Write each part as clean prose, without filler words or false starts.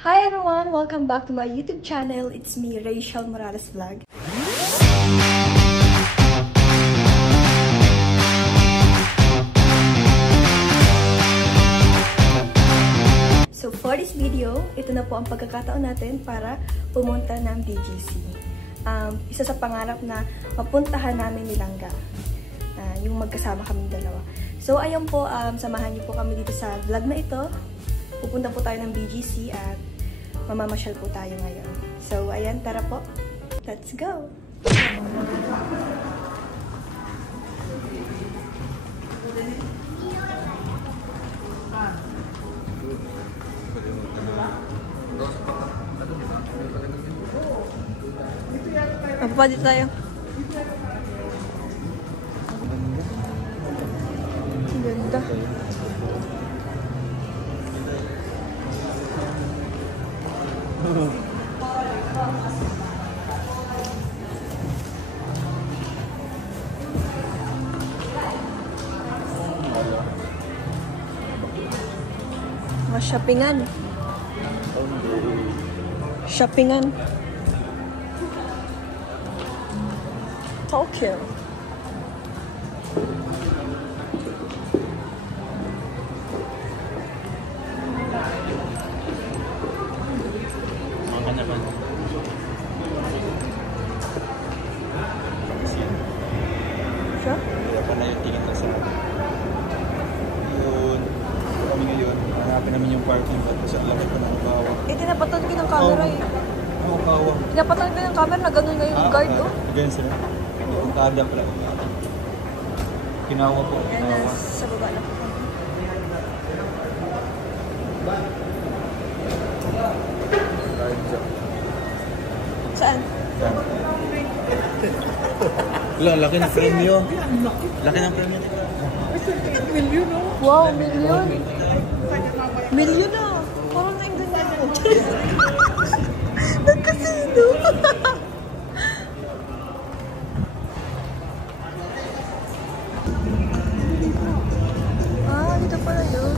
Hi everyone! Welcome back to my YouTube channel. It's me, Rachel Morales Vlog. So for this video, ito na po ang pagkakataon natin para pumunta ng BGC. Isa sa pangarap na mapuntahan namin ni Langga. Yung magkasama kaming dalawa. So ayun po, samahan niyo po kami dito sa vlog na ito. Pupunta po tayo ng BGC at mamamasyal po tayo ngayon. So, ayan, tara po. Let's go! Apa dito tayo? Ang ganda. Mas shoppingan. Shoppingan. Tokyo. Hanapin namin yung parking lot kasi alam ko ng kawa. Tinapatan ko ng camera eh. Oo, kawa. Tinapatan ko ng camera na gano'n ngayon yung guard oh. Ganyan sila. Yung kada pala. Kinawa po. Yan, sa baba na po. Saan? Yan. Laki ng premyo. Laki ng premyo. Milyon, no? Wow, milyon. Milyon na. Parang nainggan niya ako. Nagkasino. Dito pala yun.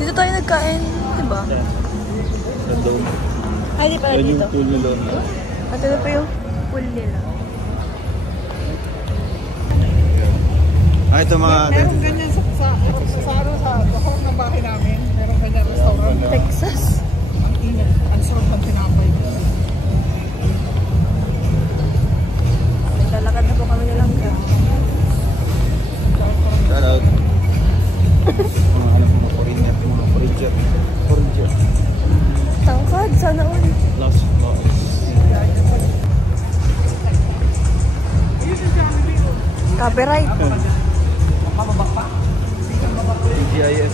Dito tayo nagkain, diba? Sa doon. Ay, di pala dito. Yung pool nila. At ito pa yung pool nila. Ito mga... Meron ganyan sa doon na bahay namin. Meron ganyan restaurant. Texas. Ang init. Ang sarap ng tinapay. Naglalakad na po kami na lang ka. Shout out. Mga foreigner, mga foreigner. Tangkad, sana ulit. Lost. Copyright. GIS.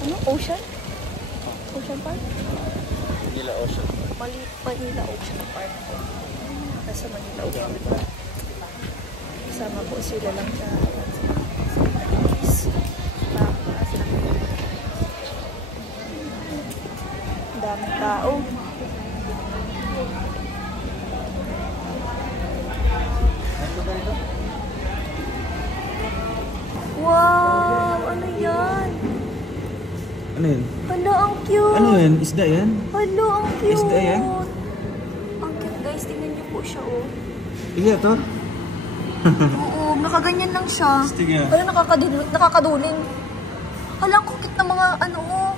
Ano? Ocean? Ocean Park? Manila Ocean. Manila Ocean Park. Nasa Manila Ocean Park. Kasama po sila lang sa Daming tao. Wow! Ano yan? Ano yun? Hala, ang cute! Ano yan? Isda yan? Hala, ang cute! Isda yan? Ang cute guys, tingnan niyo po siya oh. Iya to? Oo, nakaganyan lang siya. Sige. Hala, nakakaduling. Hala, ang cute ng mga ano oh.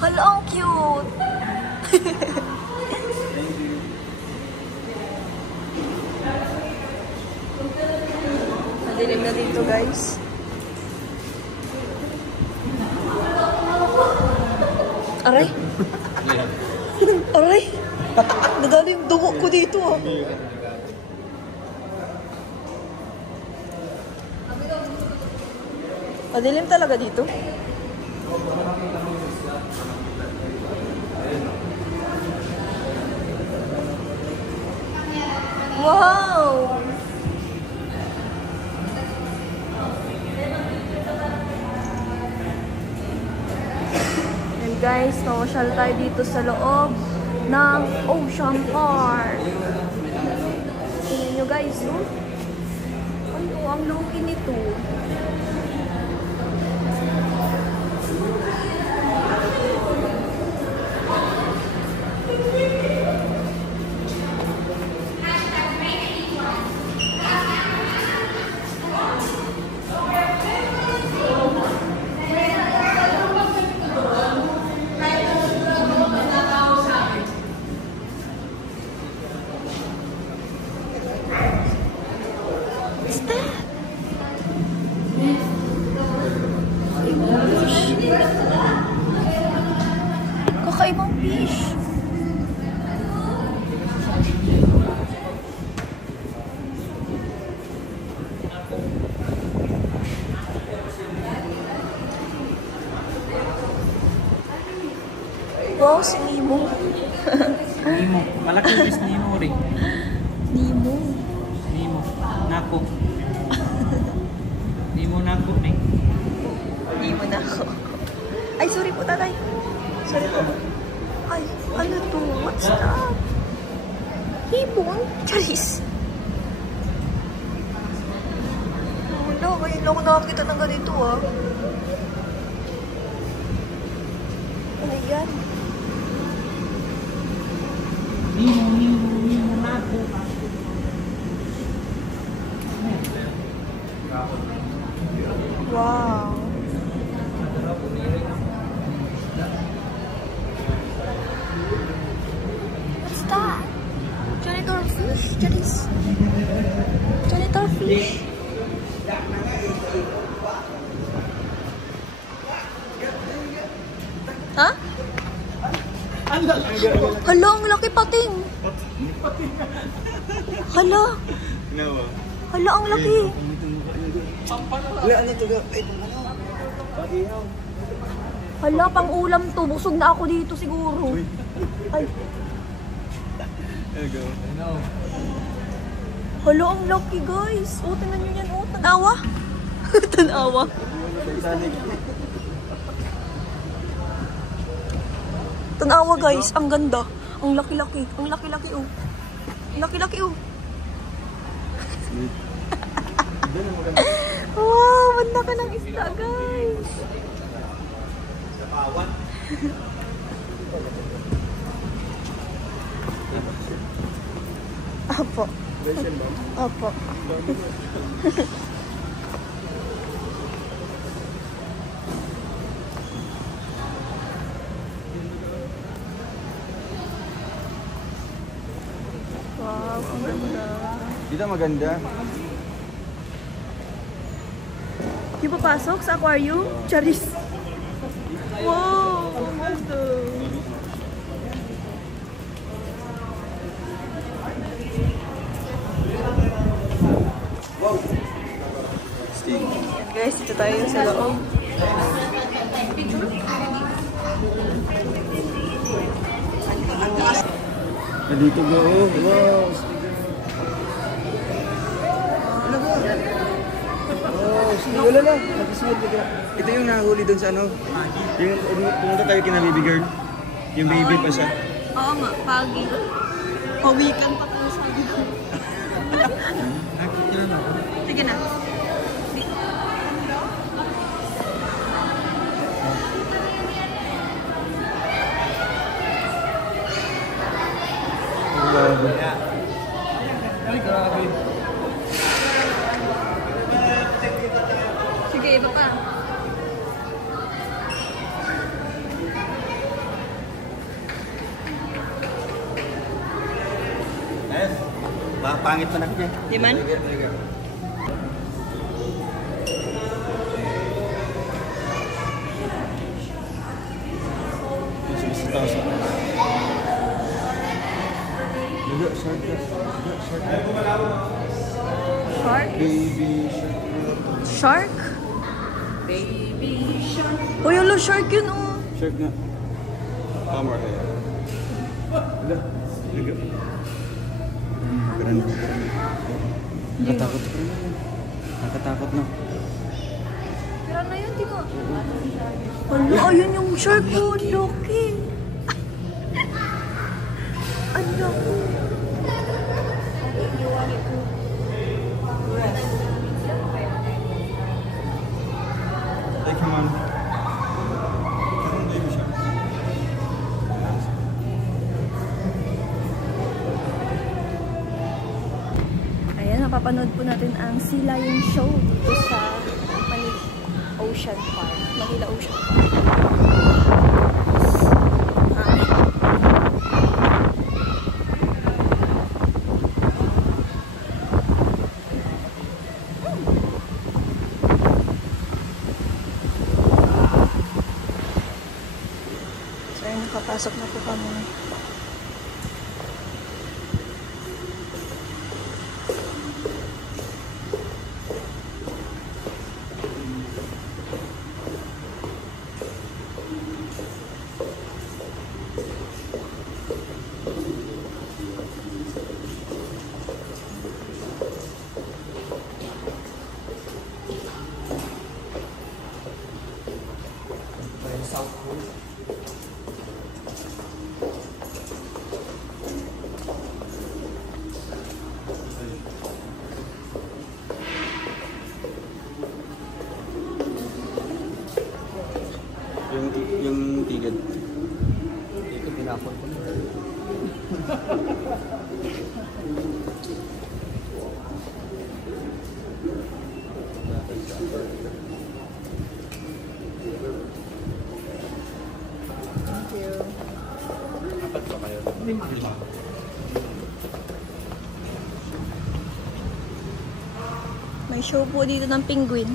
Hala, ang cute! Madilim na dito guys. Aray! Aray! Nadali yung dugo ko dito ah. Madilim talaga dito. Wow! And guys, social tayo dito sa loob ng Ocean Park. Tingnan nyo guys, oh. Ano, ang laki nito. Kakaibang fish. Wow, si Nemo. Nemo. Malaki yung fish Nemo rin. Nemo. Nemo. Nako. Nemo nako rin. Nemo na ako. Ay, sorry po, tatay. Sorry po. Ay, ano to? What's that? Hibon? Charis. Wala, ngayon lang ako nakakita ng ganito ah. Ano yan? Nemo nako. Wow. What's that? Janitor fish? Charis. Janitor fish? Ha? Hala, ang laki pating. Hala. Hala, ang laki. Hala, pang ulam to. Busog na ako dito siguro. Ay. Hala, ang laki guys. O, tingnan nyo yan. O, tanawa. Tanawa. Tanawa guys, ang ganda. Ang laki-laki. Ang laki-laki oh. Ang laki-laki oh. Wow, banda ka ng isda guys. Apo. Apo. Wow, ang ganda. Dito maganda. Yung papasok sa aquarium? Charis. Wow, ang ganda. Sting. Guys, dito tayo sa loob. Dito ba? Oh, wow. Oh, Wala lang. Mag-smile ka. Ito yung nahuli doon sa ano. Yung pumunta tayo kina baby girl. Yung baby pa siya. Oo nga, pagi. Pawikan pa tayo sa akin. Sige na. Ay, grabe. Sige, iba pa. Yes. Pangit pa na niya. Di man? Shark? Baby Shark? Baby shark. Uy, alo, shark yun oh. shark nga. Hammerhead. Wala. Liga. Ganun. Nakatakot. Nakatakot na. Pero na yun, di ko. Ano, ayun yung shark ko, Loki. Ano ko? Hey, come on. Come on, baby shark. Ayan, napapanood po natin ang Sea Lion Show dito sa Manila Ocean Park. Manila Ocean Park. So, ayun, nakapasok na po kami. Yung tigad. Ito pinapon ko. Thank you. Apat pa kayo? 5. May show po dito ng penguin.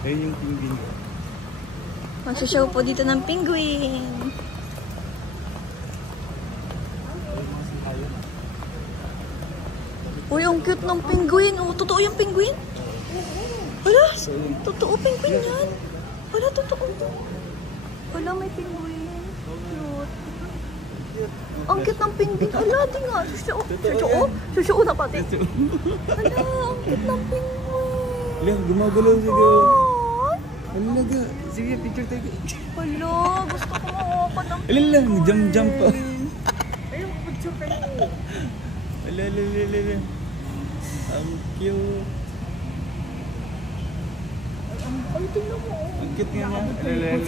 Ayun yung penguin. Magsha-show po dito ng penguin. Uy, ang cute ng penguin. Oh, totoo yung penguin? Wala, totoo penguin yan. Wala, totoo. Wala, may penguin. Cute. Ang cute ng penguin. Wala, di nga. Susuo na pati. Wala, ang cute ng penguin. Lang, gumagalaw siya. Ay, Ano na ga? Sige, picture tayo. wala, gusto ko makawakan ng Alin lang, jump pa. Ayun, picture kayo. Alala. Ang cute. Ay, tingnan mo. Ang cute nga niya. Alala.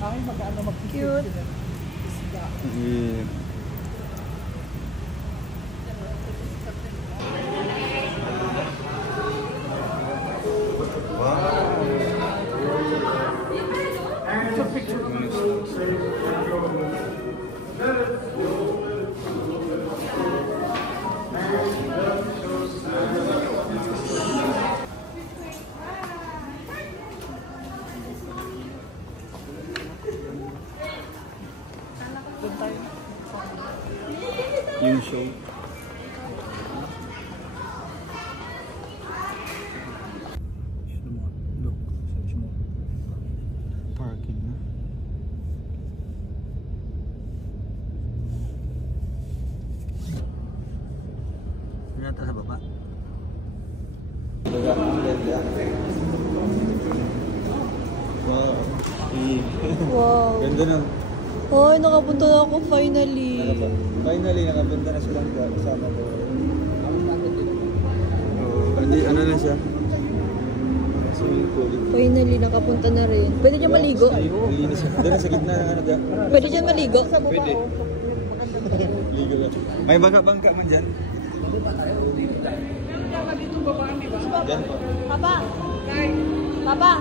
Ay, magkano Cute. Yeah. Yung show. Look, search mo. Parking na. Pinata sa baba. Wow. Wow. Ganda na. Hoy, nakapunta na ako finally. Finally, nakapunta na silang kasama ko. Hindi, ano lang siya? Swimming pool. Finally, nakapunta na rin. Pwede dyan maligo? Linis siya. Doon sa gitna ng ano dyan. Pwede dyan maligo? Pwede. Ligo lang. May bangka-bangka man dyan. Dyan po. Papa! Papa!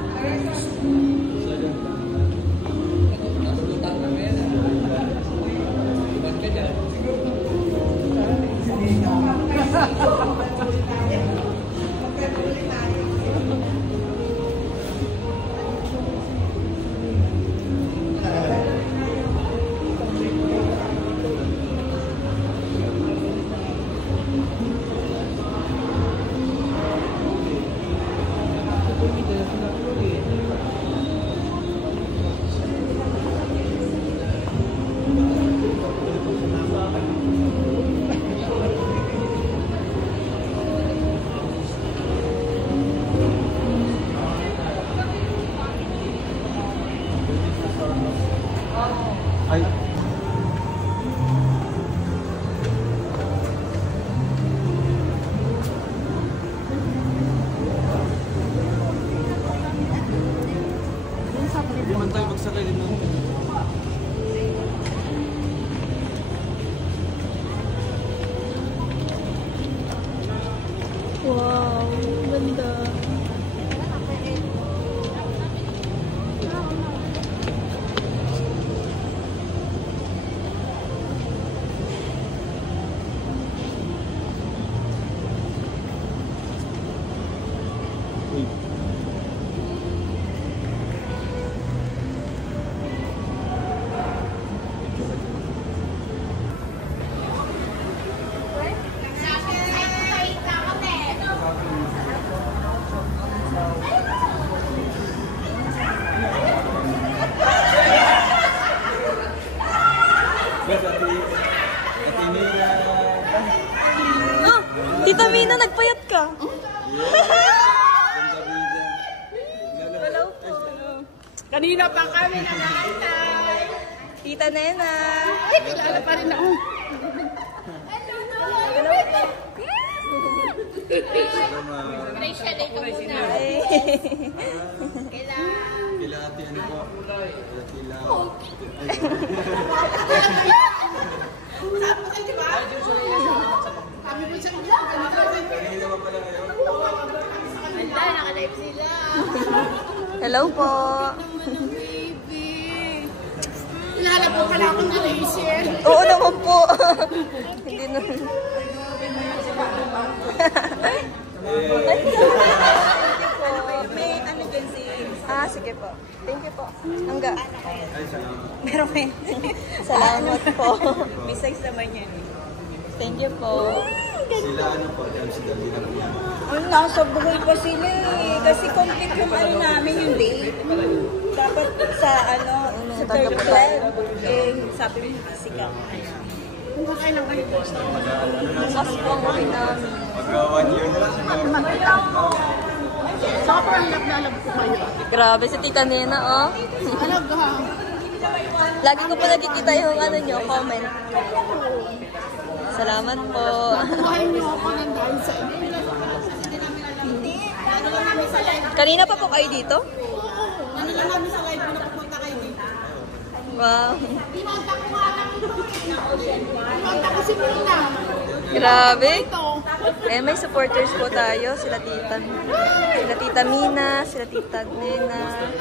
Ay. Hindi man tayo magsakay din mo. Wow, ganda. Ah, Tita Mina, nagpayat ka. Hello po. Kanina pa kami nangaantay. Tita Nena. Ay, kilala pa rin ako. Kila ate ano po? Kila... Kami po siya. Kanina pa pala kayo? Anda, nakalive sila. Hello po. Baby. Hinahanap po pala akong Malaysian. Oo naman po. Hindi na. May ano dyan si... Ah, sige po. Thank you po. Hangga. Ay, salamat. Meron may... Salamat po. May size naman yan. Thank you po. Sila ano po? Si Dalina po yan. Ang nasa buhay pa sila eh. Kasi complete yung ano namin yung date. Dapat sa ano, sa third plan. Eh, sabi mo busy ka. Kung kakailan kayo first time. Bukas po ang uwi namin. Pagka 1 year na lang siya. Saka parang naglalab ko kayo. Grabe si Tita Nena, oh. Alag ha. Lagi ko pa nakikita yung ano nyo, comment. Salamat po. Buhay niyo ako ng dahil sa inyo. Hindi. Ano lang namin sa live. Kanina pa po kayo dito? Ano lang namin sa live kung napupunta kayo dito. Wow. Pinontak ko nga lang. Pinontak ko si Mina. Grabe. Ito. Eh, may supporters po tayo. Sila Tita Mina, sila Tita Nena.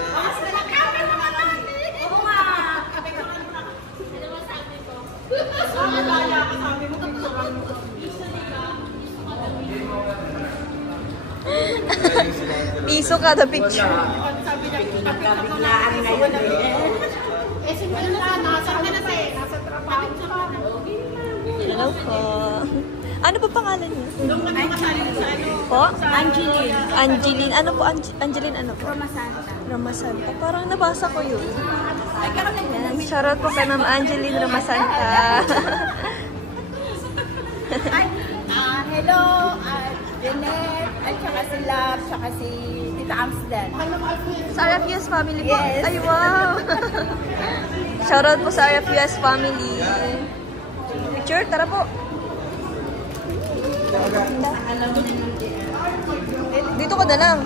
Piso kada picture. Biglaan na yun. Eh, simulan na. Nasa ka na tayo. Nasa trabaho. Hello po. Ano po pangalan niyo? Doon kami kasali sa ano. Po? Angeline. Angeline. Ano po? Angeline ano po? Ramasanta. Ramasanta. Parang nabasa ko yun. Ay, karoon na Yan. Shoutout po kay Ma'am Angeline Ramasanta. Ay, hello, Janet, at saka si Love, saka si Tita Amsterdam. Sa RFUS family po. Yes. Ay, wow! Shoutout po sa RFUS family. Picture, tara po. Dito ka na lang.